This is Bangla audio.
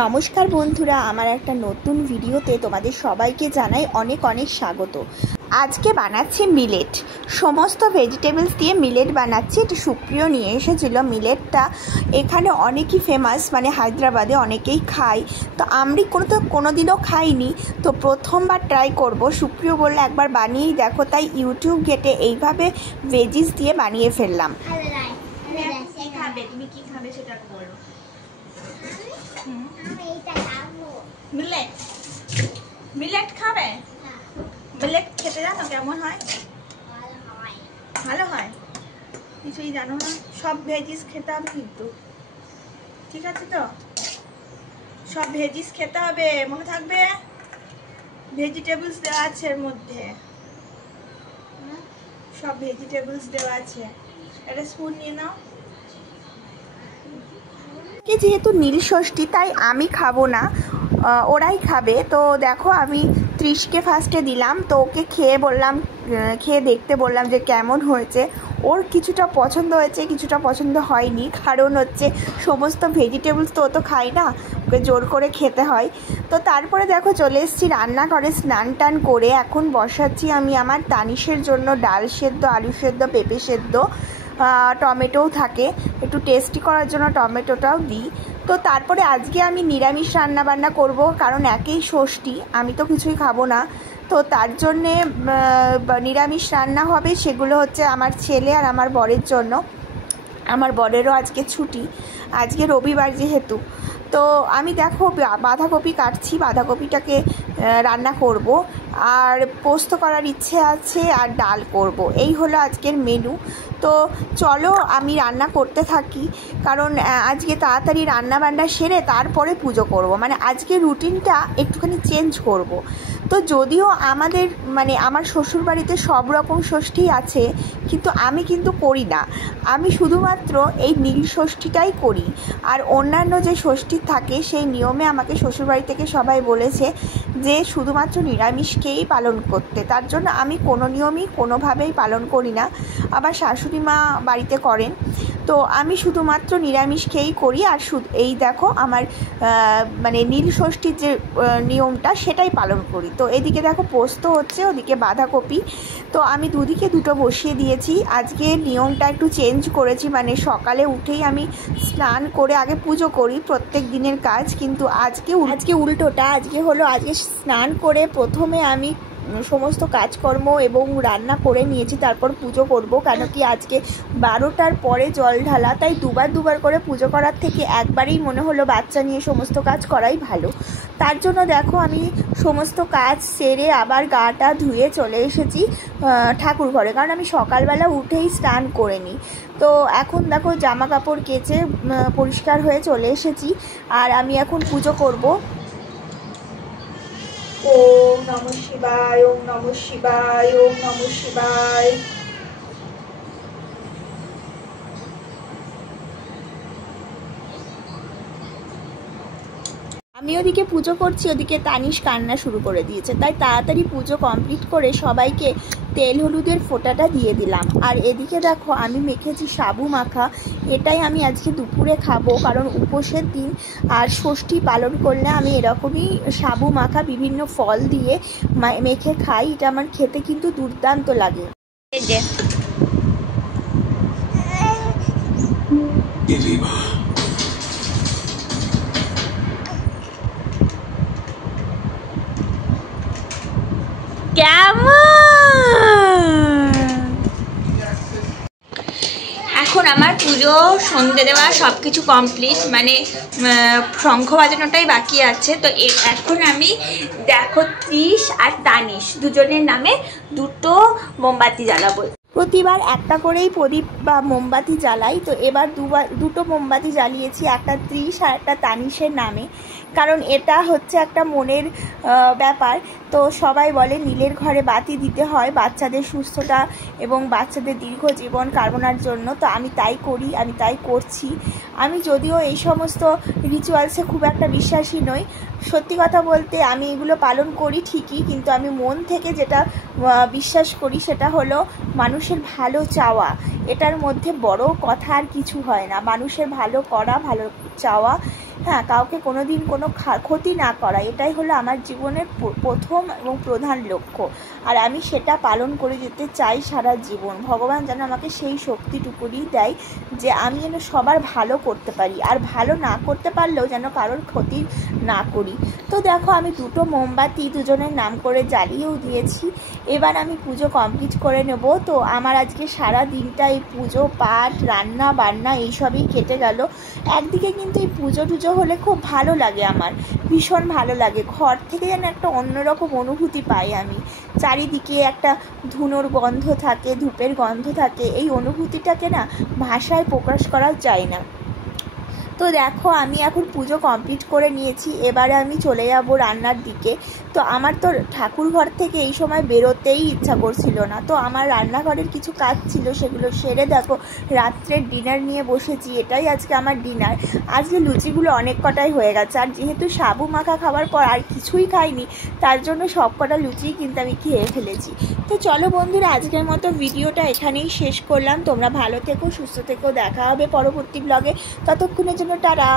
নমস্কার বন্ধুরা, আমার একটা নতুন ভিডিওতে তোমাদের সবাইকে জানাই অনেক অনেক স্বাগত। আজকে বানাচ্ছি মিলেট, সমস্ত ভেজিটেবলস দিয়ে মিলেট বানাচ্ছি। এটা সুপ্রিয় নিয়ে এসেছিল মিলেটটা, এখানে অনেকই ফেমাস, মানে হায়দ্রাবাদে অনেকেই খায়। তো আমি কোনোদিনও খাইনি, তো প্রথমবার ট্রাই করব। সুপ্রিয় বললে একবার বানিয়েই দেখো, তাই ইউটিউব ঘেটে এইভাবে ভেজিস দিয়ে বানিয়ে ফেললাম। তুমি কি খাবে সেটা বলো। মিলেট খাবে? মিলেট খেতে জানো কেমন হয়? ভালো হয়? কিছুই জানো না? সব ভেজিস খেতে হবে কিন্তু, ঠিক আছে তো? সব ভেজিস খেতে হবে, মনে থাকবে। ভেজিটেবলস দেওয়া আছে এর মধ্যে, সব ভেজিটেবলস দেওয়া আছে। একটা স্পুন নিয়ে নাও। যেহেতু নীল ষষ্ঠী তাই আমি খাবো না, ওরাই খাবে। তো দেখো আমি ত্রিশকে ফার্স্টে দিলাম, তো ওকে খেয়ে দেখতে বললাম যে কেমন হয়েছে। ওর কিছুটা পছন্দ হয়েছে, কিছুটা পছন্দ হয়নি, কারণ হচ্ছে সমস্ত ভেজিটেবলস তো ও তো খায় না, ওকে জোর করে খেতে হয়। তো তারপরে দেখো চলে এসেছি রান্নাঘরে, স্নান টান করে এখন বসাচ্ছি আমি আমার তানিশের জন্য ডাল সেদ্ধ, আলু সেদ্ধ, পেঁপে সেদ্ধ, টমেটোও থাকে, একটু টেস্টি করার জন্য টমেটোটাও দিই। তো তারপরে আজকে আমি নিরামিষ রান্নাবান্না করব, কারণ একেই ষষ্ঠী, আমি তো কিছুই খাবো না। তো তার জন্যে নিরামিষ রান্না হবে, সেগুলো হচ্ছে আমার ছেলে আর আমার বরের জন্য। আমার বরেরও আজকে ছুটি, আজকে রবিবার যেহেতু। তো আমি দেখো বাঁধাকপি কাটছি, বাঁধাকপিটাকে রান্না করব, আর পোস্ত করার ইচ্ছে আছে, আর ডাল করব। এই হলো আজকের মেনু। তো চলো আমি রান্না করতে থাকি, কারণ আজকে তাড়াতাড়ি রান্নাবান্না সেরে তারপরে পুজো করব, মানে আজকে রুটিনটা একটুখানি চেঞ্জ করব। তো যদিও আমাদের মানে আমার শ্বশুরবাড়িতে সব রকম ষষ্ঠী আছে, কিন্তু আমি কিন্তু করি না, আমি শুধুমাত্র এই নীল ষষ্ঠীটাই করি। আর অন্যান্য যে ষষ্ঠী থাকে সেই নিয়মে আমাকে শ্বশুরবাড়ি থেকে সবাই বলেছে যে শুধুমাত্র নিরামিষকেই পালন করতে, তার জন্য আমি কোনো নিয়মই কোনোভাবেই পালন করি না। আবার শাশুড়ি মা বাড়িতে করেন, তো আমি শুধুমাত্র নিরামিষকেই করি। আর এই দেখো আমার মানে নীল ষষ্ঠীর যে নিয়মটা সেটাই পালন করি। তো এদিকে দেখো পোস্ত হচ্ছে, ওদিকে বাঁধাকপি। তো আমি দুদিকে দুটো বসিয়ে দিয়েছি। আজকে নিয়মটা একটু চেঞ্জ করেছি, মানে সকালে উঠেই আমি স্নান করে আগে পুজো করি, প্রত্যেক দিনের কাজ, কিন্তু আজকে উল্টোটা। আজকে স্নান করে প্রথমে আমি সমস্ত কাজকর্ম এবং রান্না করে নিয়েছি, তারপর পুজো করব। কেন কি আজকে 12টার পরে জল ঢালা, তাই দুবার করে পুজো করার থেকে একবারেই মনে হলো বাচ্চা নিয়ে সমস্ত কাজ করাই ভালো। তার জন্য দেখো আমি সমস্ত কাজ সেরে আবার গাটা ধুয়ে চলে এসেছি ঠাকুর ঘরে, কারণ আমি সকালবেলা উঠেই স্নান করে নিই। তো এখন দেখো জামা কাপড় কেচে পরিষ্কার হয়ে চলে এসেছি, আর আমি এখন পুজো করব। ওম নমঃ শিবায়, ওম নমঃ শিবায়, ওম নমঃ শিবায়। আমি ওদিকে পুজো করছি, ওদিকে তানিশ কান্না শুরু করে দিয়েছে, তাই তাড়াতাড়ি পুজো কমপ্লিট করে সবাইকে তেল হলুদের ফোঁটাটা দিয়ে দিলাম। আর এদিকে দেখো আমি মেখেছি সাবু মাখা, এটাই আমি আজকে দুপুরে খাবো, কারণ উপোসের দিন আর ষষ্ঠী পালন করলে আমি এরকমই সাবু মাখা বিভিন্ন ফল দিয়ে মেখে খাই। এটা আমার খেতে কিন্তু দুর্দান্ত লাগে। এখন আমার পুজো সন্ধে দেওয়া সব কিছু কমপ্লিট, মানে শঙ্খ বাজানোটাই বাকি আছে। তো এখন আমি দেখো ত্রিশ আর তানিশ দুজনের নামে দুটো মোমবাতি জ্বালাবো। প্রতিবার একটা করেই প্রদীপ বা মোমবাতি জ্বালাই, তো এবার দুটো মোমবাতি জ্বালিয়েছি, একটা ত্রিশ আর একটা তানিশের নামে, কারণ এটা হচ্ছে একটা মনের ব্যাপার। তো সবাই বলে নীলের ঘরে বাতি দিতে হয় বাচ্চাদের সুস্থতা এবং বাচ্চাদের দীর্ঘ জীবন কামনার জন্য। তো আমি তাই করি, আমি তাই করছি। আমি যদিও এই সমস্ত রিচুয়ালসে খুব একটা বিশ্বাসী নই, সত্যি কথা বলতে আমি এগুলো পালন করি ঠিকই, কিন্তু আমি মন থেকে যেটা বিশ্বাস করি সেটা হলো মানুষের ভালো চাওয়া। এটার মধ্যে বড় কথা আর কিছু হয় না। মানুষের ভালো করা, ভালো চাওয়া, হ্যাঁ, কাউকে কোনো দিন কোনো ক্ষতি না করা, এটাই হলো আমার জীবনের প্রথম এবং প্রধান লক্ষ্য। আর আমি সেটা পালন করে যেতে চাই সারা জীবন। ভগবান যেন আমাকে সেই শক্তিটুকুনি দেয় যে আমি যেন সবার ভালো করতে পারি, আর ভালো না করতে পারলেও যেন কারোর ক্ষতি না করি। তো দেখো আমি দুটো মোমবাতি দুজনের নাম করে জ্বালিয়েও দিয়েছি। এবার আমি পুজো কমপ্লিট করে নেব। তো আমার আজকে সারা দিনটা এই পুজো পাঠ রান্না বান্না এইসবই কেটে গেল। একদিকে কিন্তু এই পুজো টুজো হলে খুব ভালো লাগে, আমার ভীষণ ভালো লাগে। ঘর থেকে যেন একটা অন্যরকম অনুভূতি পাই আমি। চারিদিকে একটা ধুনোর গন্ধ থাকে, ধূপের গন্ধ থাকে, এই অনুভূতিটাকে না ভাষায় প্রকাশ করা যায় না। তো দেখো আমি এখন পুজো কমপ্লিট করে নিয়েছি, এবারে আমি চলে যাব রান্নার দিকে। তো আমার তো ঠাকুর ঘর থেকে এই সময় বেরোতেই ইচ্ছা করছিল না, তো আমার রান্নাঘরের কিছু কাজ ছিল, সেগুলো সেরে দেখো রাত্রের ডিনার নিয়ে বসেছি। এটাই আজকে আমার ডিনার। আজকে লুচিগুলো অনেক কটাই হয়ে গেছে, আর যেহেতু সাবু মাখা খাওয়ার পর আর কিছুই খাইনি, তার জন্য সব কটা লুচিই কিন্তু আমি খেয়ে ফেলেছি। তো চলো বন্ধুরা, আজকের মতো ভিডিওটা এখানেই শেষ করলাম। তোমরা ভালো থেকো, সুস্থ থেকো, দেখা হবে পরবর্তী ব্লগে। ততক্ষণের জন্য টাটা।